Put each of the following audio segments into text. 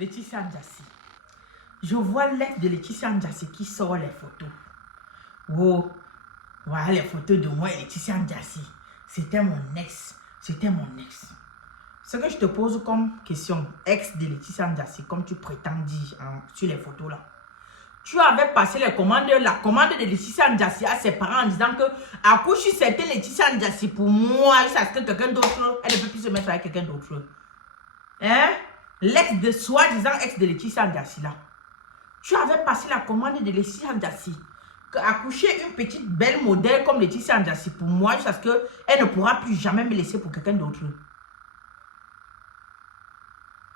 Laetitia Ndiassi. Je vois l'ex de Laetitia Ndiassi qui sort les photos. Oh, voilà les photos de moi et Laetitia Ndiassi. C'était mon ex. C'était mon ex. Ce que je te pose comme question, ex de Laetitia Ndiassi, comme tu prétends dire sur les photos là. Tu avais passé la commande de Laetitia Ndiassi à ses parents en disant que à coup si c'était Laetitia Ndiassi pour moi, ça serait quelqu'un d'autre, elle ne peut plus se mettre avec quelqu'un d'autre. Hein? L'ex de soi-disant ex de Laetitia Ndiassi là. Tu avais passé la commande de Laetitia Ndiassi. Accoucher une petite belle modèle comme Laetitia Ndiassi pour moi, parce qu'elle ne pourra plus jamais me laisser pour quelqu'un d'autre.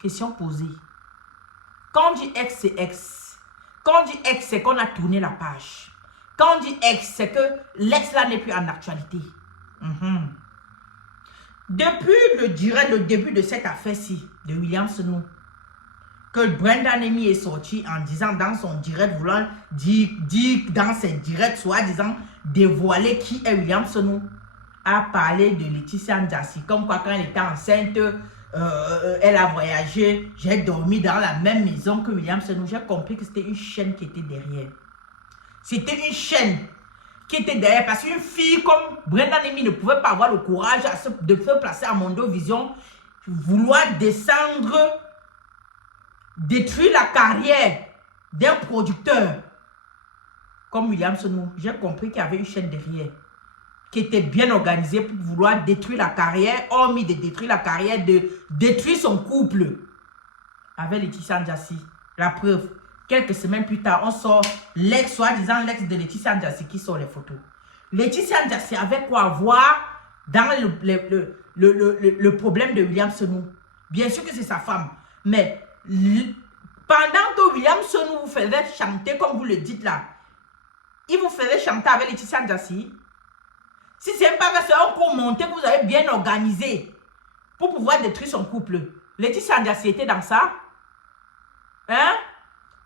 Question posée. Quand on dit ex, c'est ex. Quand on dit ex, c'est qu'on a tourné la page. Quand on dit ex, c'est que l'ex là n'est plus en actualité. Depuis le début de cette affaire-ci, de William Senou, que Brenda Nemi est sortie en disant dans son direct, voulant dire dans ses directs, soi-disant dévoiler qui est William Senou, a parlé de Laetitia Ndiassi. Comme quoi, quand elle était enceinte, elle a voyagé, j'ai dormi dans la même maison que William Senou. J'ai compris que c'était une chaîne qui était derrière. C'était une chaîne qui était derrière. Parce qu'une fille comme Brenda Nemi ne pouvait pas avoir le courage de se placer à Mondovision, vouloir descendre, détruire la carrière d'un producteur comme William Senou. J'ai compris qu'il y avait une chaîne derrière qui était bien organisée pour vouloir détruire la carrière, hormis de détruire la carrière, de détruire son couple avec Laetitia Ndiassi. La preuve, quelques semaines plus tard, on sort l'ex, soi-disant l'ex de Laetitia Ndiassi qui sort les photos. Laetitia Ndiassi avait quoi voir dans le problème de William Senou. Bien sûr que c'est sa femme, mais pendant que William Senou vous faisait chanter, comme vous le dites là, il vous faisait chanter avec Laetitia Ndiassi. Si ce n'est pas que c'est un coup monté que vous avez bien organisé pour pouvoir détruire son couple, Laetitia Ndiassi était dans ça. Hein?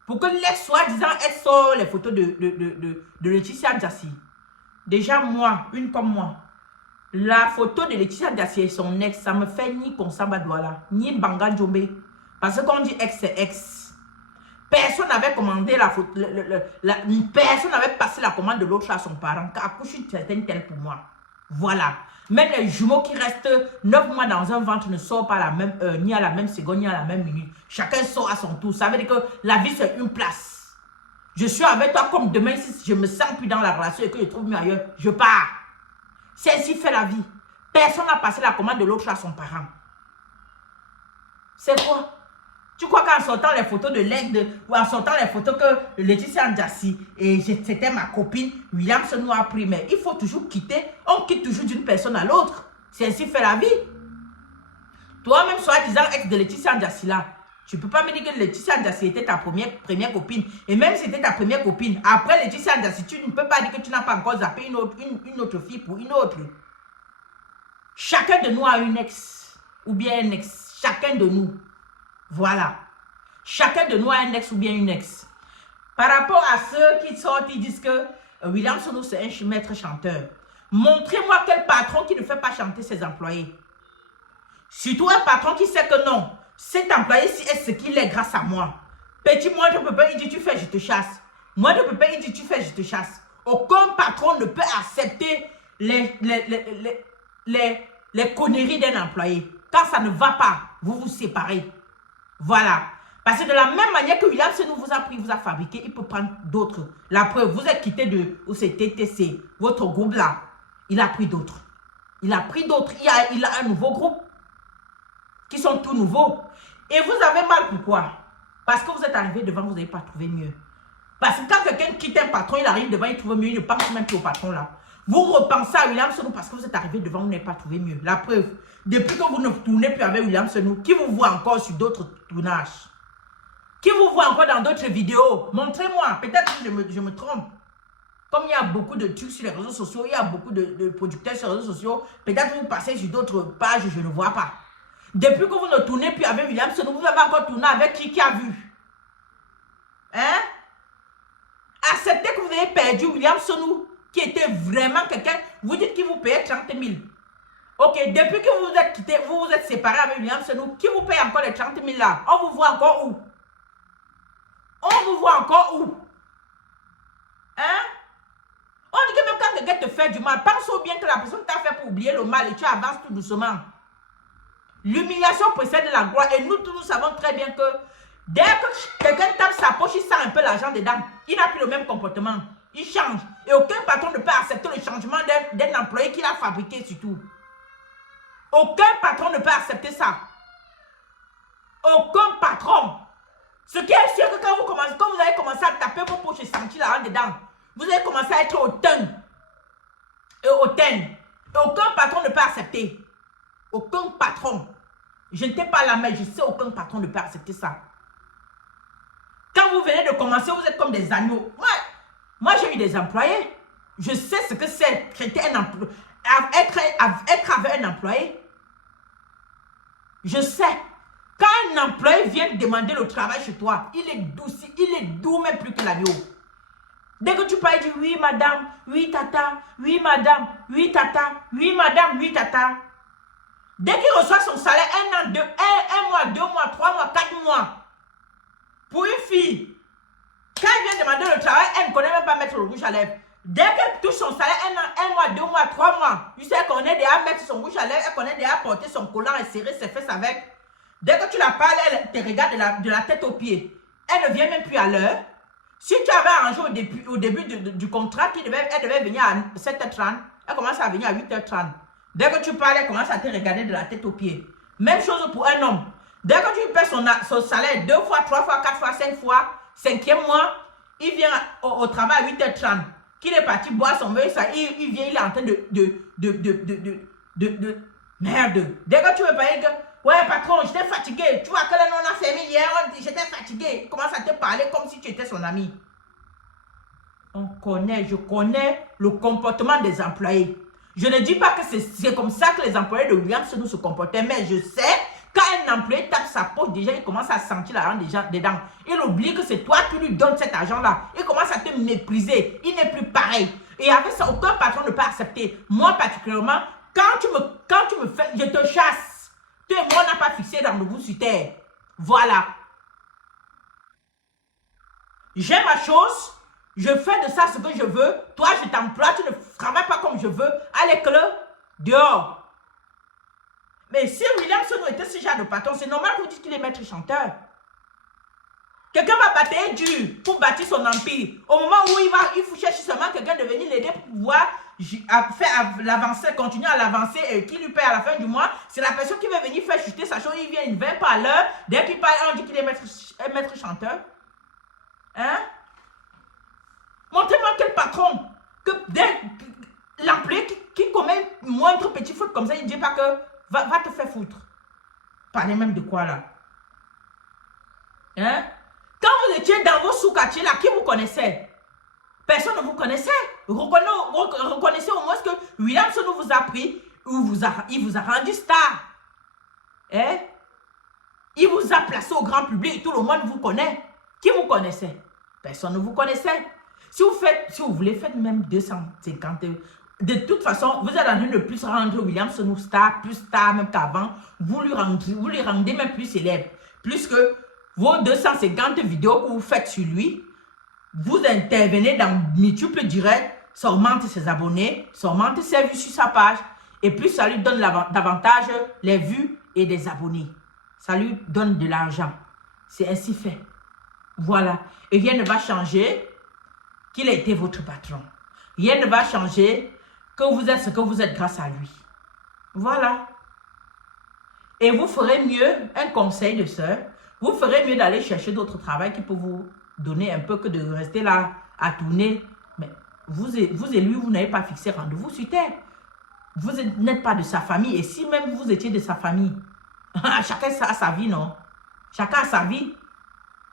Pour que l'ex soi-disant, elle sort les photos de Laetitia Ndiassi. Déjà, moi, une comme moi, la photo de Laetitia Ndiassi et son ex, ça me fait ni Konsamba Douala, ni Banga Djombe. Parce que quand on dit ex, c'est ex. Personne n'avait commandé la photo, personne n'avait passé la commande de l'autre à son parent. Accouche une certaine telle pour moi. Voilà. Même les jumeaux qui restent 9 mois dans un ventre ne sortent pas à la même heure, ni à la même seconde, ni à la même minute. Chacun sort à son tour. Ça veut dire que la vie, c'est une place. Je suis avec toi comme demain, si je me sens plus dans la relation et que je trouve mieux ailleurs, je pars. C'est ainsi fait la vie. Personne n'a passé la commande de l'autre à son parent. C'est quoi? Tu crois qu'en sortant les photos de l'ex, ou en sortant les photos que Laetitia Ndiassi, et c'était ma copine, William Senou a pris, mais il faut toujours quitter, on quitte toujours d'une personne à l'autre. C'est ainsi fait la vie. Toi-même, soi-disant ex de Laetitia Ndiassi là, tu ne peux pas me dire que Laetitia Ndiassi était ta première copine. Et même si c'était ta première copine, après Laetitia Ndiassi, tu ne peux pas dire que tu n'as pas encore zappé une autre fille pour une autre. Chacun de nous a une ex, ou bien un ex. Chacun de nous. Voilà. Chacun de nous a un ex ou bien une ex. Par rapport à ceux qui sortent, ils disent que William Senou, c'est un maître chanteur. Montrez-moi quel patron qui ne fait pas chanter ses employés. Surtout un patron qui sait que non, cet employé-ci est ce qu'il est grâce à moi. Petit, moi je peux pas, il dit tu fais, je te chasse. Moi je peux pas, il dit tu fais, je te chasse. Aucun patron ne peut accepter les conneries d'un employé. Quand ça ne va pas, vous vous séparez. Voilà. Parce que de la même manière que William Senou vous a pris, vous a fabriqué, il peut prendre d'autres. La preuve, vous êtes quitté de TTC, votre groupe là. Il a pris d'autres. Il a pris d'autres. Il a un nouveau groupe qui sont tout nouveaux. Et vous avez mal pourquoi? Parce que vous êtes arrivé devant, vous n'avez pas trouvé mieux. Parce que quand quelqu'un quitte un patron, il arrive devant, il trouve mieux, il ne pense même plus au patron là. Vous repensez à William Senou parce que vous êtes arrivé devant, vous n'avez pas trouvé mieux. La preuve, depuis que vous ne tournez plus avec William Senou, qui vous voit encore sur d'autres tournages? Qui vous voit encore dans d'autres vidéos? Montrez-moi, peut-être que je me trompe. Comme il y a beaucoup de trucs sur les réseaux sociaux, il y a beaucoup de producteurs sur les réseaux sociaux, peut-être que vous passez sur d'autres pages, je ne vois pas. Depuis que vous ne tournez plus avec William Senou, vous avez encore tourné avec qui a vu? Hein? Acceptez que vous avez perdu William Senou, qui était vraiment quelqu'un, vous dites qu'il vous payait 30 000. Ok, depuis que vous vous êtes quitté, vous vous êtes séparé avec William Senou, qui vous paye encore les 30 000 là? On vous voit encore où? On vous voit encore où? Hein? On dit que même quand quelqu'un te fait du mal, pense au bien que la personne t'a fait pour oublier le mal et tu avances tout doucement. L'humiliation précède la gloire et nous tous nous savons très bien que dès que quelqu'un tape sa poche, il sent un peu l'argent dedans. Il n'a plus le même comportement. Il change. Et aucun patron ne peut accepter le changement d'un employé qu'il a fabriqué surtout. Aucun patron ne peut accepter ça. Aucun patron. Ce qui est sûr que quand vous allez commencer à taper vos poches et sentir l'argent dedans, vous allez commencer à être hautain. Et hautaine. Et aucun patron ne peut accepter. Aucun patron. Je ne t'ai pas la main, je sais aucun patron ne peut accepter ça. Quand vous venez de commencer, vous êtes comme des agneaux. Moi j'ai eu des employés. Je sais ce que c'est traiter un employé. Être avec un employé. Je sais. Quand un employé vient demander le travail chez toi, il est doux même plus que l'agneau. Dès que tu parles, il dit oui madame, oui tata, oui madame, oui tata, oui madame, oui tata. Dès qu'il reçoit son salaire, un mois, 2 mois, 3 mois, 4 mois, pour une fille, quand elle vient demander le travail, elle ne connaît même pas mettre le rouge à lèvres. Dès qu'elle touche son salaire, un mois, 2 mois, 3 mois, tu sais, elle connaît déjà mettre son rouge à lèvres, elle connaît déjà porter son collant et serrer ses fesses avec. Dès que tu la parles, elle te regarde de la tête aux pieds. Elle ne vient même plus à l'heure. Si tu avais arrangé au début du contrat, elle devait venir à 7h30, elle commence à venir à 8h30. Dès que tu parles, elle commence à te regarder de la tête aux pieds. Même chose pour un homme. Dès que tu paies son salaire 2 fois, 3 fois, 4 fois, 5 fois, 5e mois, il vient au travail à 8h30. Qu'il est parti boire son verre, il vient, il est en train de merde. Dès que tu veux parler que, ouais patron, j'étais fatigué. Tu vois que là, on a fermé hier, j'étais fatigué. Il commence à te parler comme si tu étais son ami. Je connais le comportement des employés. Je ne dis pas que c'est comme ça que les employés de William Senou se comportaient, mais je sais, quand un employé tape sa poche, déjà, il commence à sentir l'argent dedans. Il oublie que c'est toi qui lui donnes cet argent-là. Il commence à te mépriser. Il n'est plus pareil. Et avec ça, aucun patron ne peut accepter. Moi, particulièrement, quand tu me fais, je te chasse. Toi et moi, on n'a pas fixé rendez-vous sur terre. Voilà. J'ai ma chose. Je fais de ça ce que je veux. Toi, je t'emploie. Tu ne travailles pas comme je veux. Allez-le dehors. Mais si William Senou était ce genre de patron, c'est normal que vous dites qu'il est maître chanteur. Quelqu'un va batailler dur pour bâtir son empire. Au moment où il faut chercher seulement quelqu'un de venir l'aider pour pouvoir faire l'avancer, continuer à l'avancer et qui lui paye à la fin du mois. C'est la personne qui va venir faire chuter sa chose. Il vient, il ne vient pas à l'heure. Dès qu'il parle, on dit qu'il est maître chanteur. Hein? Montrez-moi quel patron, que l'employé qui commet moindre petit faute comme ça, il ne dit pas que va te faire foutre. Parlez même de quoi là? Hein? Quand vous étiez dans vos sous-quartiers là, qui vous connaissait? Personne ne vous connaissait. Reconnaissez au moins que William Senou vous a pris, il vous a rendu star. Hein? Il vous a placé au grand public, tout le monde vous connaît. Qui vous connaissait? Personne ne vous connaissait. Si vous voulez, faites même 250. De toute façon, vous êtes en train de plus rendre William Senou star, plus star même qu'avant. Vous lui rendez même plus célèbre. Plus que vos 250 vidéos que vous faites sur lui, vous intervenez dans multiples directs, ça augmente ses abonnés, ça augmente ses vues sur sa page. Et plus ça lui donne davantage les vues et des abonnés. Ça lui donne de l'argent. C'est ainsi fait. Voilà. Et rien ne va changer qu'il a été votre patron. Rien ne va changer que vous êtes ce que vous êtes grâce à lui. Voilà. Et vous ferez mieux, un conseil de sœur, vous ferez mieux d'aller chercher d'autres travail qui peut vous donner un peu que de rester là à tourner. Mais vous et lui, vous n'avez pas fixé rendez-vous sur terre. Vous n'êtes pas de sa famille. Et si même vous étiez de sa famille, chacun a sa vie, non? Chacun a sa vie.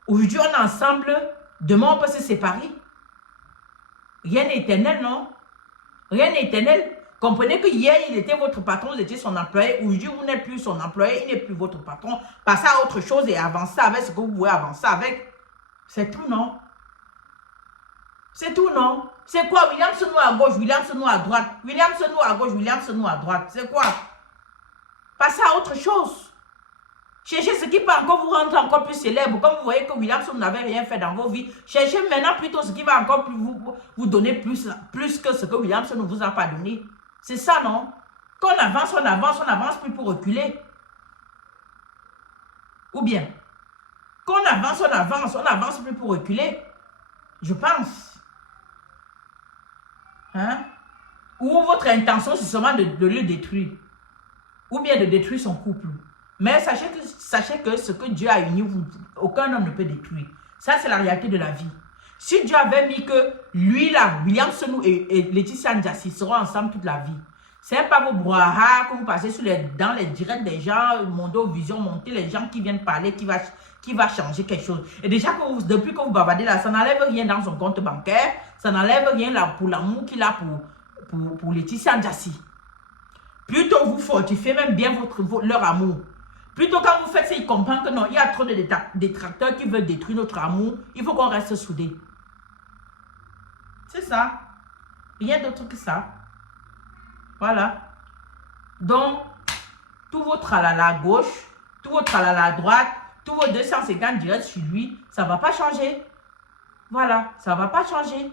Aujourd'hui, on est ensemble. Demain, on peut se séparer. Rien n'est éternel, non? Rien n'est éternel. Comprenez que hier, il était votre patron, vous étiez son employé. Aujourd'hui, vous n'êtes plus son employé, il n'est plus votre patron. Passez à autre chose et avancez avec ce que vous pouvez avancer avec. C'est tout, non? C'est tout, non? C'est quoi? William Senou à gauche, William Senou à droite. William Senou à gauche, William Senou à droite. C'est quoi? Passez à autre chose. Cherchez ce qui peut encore vous rendre encore plus célèbre. Comme vous voyez que Williamson n'avait rien fait dans vos vies, cherchez maintenant plutôt ce qui va encore plus vous donner plus que ce que Williamson ne vous a pas donné. C'est ça, non? Qu'on avance, on avance plus pour reculer. Ou bien, qu'on avance, on avance plus pour reculer. Je pense. Hein? Ou votre intention, c'est seulement de le détruire. Ou bien de détruire son couple. Mais sachez que ce que Dieu a uni, aucun homme ne peut détruire. Ça, c'est la réalité de la vie. Si Dieu avait mis que lui, là, Williamson et Laetitia Njassi seront ensemble toute la vie, c'est pas vos brouhaha que vous passez dans les directs des gens, Mondo Vision, monter les gens qui viennent parler, qui va changer quelque chose. Et déjà, depuis que vous bavardez là, ça n'enlève rien dans son compte bancaire, ça n'enlève rien là pour l'amour qu'il a pour Laetitia Njassi. Plutôt vous fortifiez même bien leur amour. Plutôt quand vous faites ça, ils comprennent que non, il y a trop de détracteurs qui veulent détruire notre amour. Il faut qu'on reste soudés. C'est ça. Rien d'autre que ça. Voilà. Donc, tout votre tralala à gauche, tout votre tralala à droite, tous vos 250 directs sur lui, ça ne va pas changer. Voilà, ça ne va pas changer.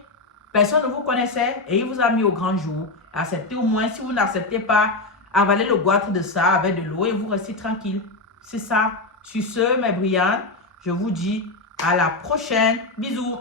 Personne ne vous connaissait et il vous a mis au grand jour. Acceptez au moins, si vous n'acceptez pas, avalez le goitre de ça avec de l'eau et vous restez tranquille. C'est ça. Sur ce, mes brillantes, je vous dis à la prochaine. Bisous.